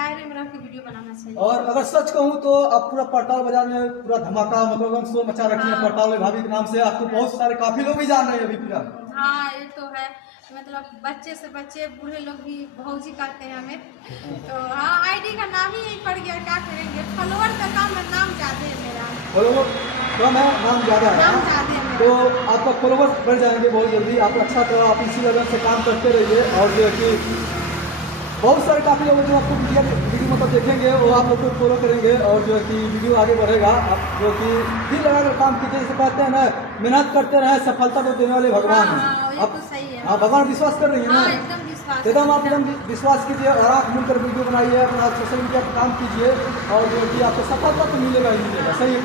दायरे में रह के वीडियो बनाना चाहिए। और अगर सच कहूँ तो आप पूरा पड़ताल बाजार में पूरा धमाका मतलब शो मचा रखी है पड़ताल भाभी के नाम से, आपको बहुत सारे काफी लोग भी जान रहे हैं अभी पूरा। हाँ ये तो है, मतलब बच्चे से बच्चे बूढ़े लोग भी भौजी कहते हैं हमें। तो हाँ आईडी का नाम ही यही पड़ गया, क्या करेंगे, फॉलोअर का काम है, नाम ज्यादा है मेरा। फॉलोवर कम है, नाम ज्यादा है। नाम ज्यादा है तो मेरा। आपका फॉलोवर्स बढ़ जाएंगे बहुत जल्दी। आप अच्छा तो आप इसी वजह से काम करते रहिए, और जो है कि बहुत सारे काफी लोग जो आपको वीडियो मतलब देखेंगे वो आप लोग को फॉलो करेंगे, और जो है कि वीडियो आगे बढ़ेगा। आप जो कि दिल लगाकर काम कीजिए, जैसे कहते हैं ना, मेहनत करते रहे, सफलता को देने वाले भगवान हैं। ये तो सही है। हाँ, भगवान विश्वास कर रही है ना? एकदम विश्वास, एकदम आप एकदम विश्वास कीजिए और आँख मिलकर वीडियो बनाइए, अपना सोशल मीडिया पर काम कीजिए, और जो कि आपको सफलता तो मिलेगा ही मिलेगा। सही है।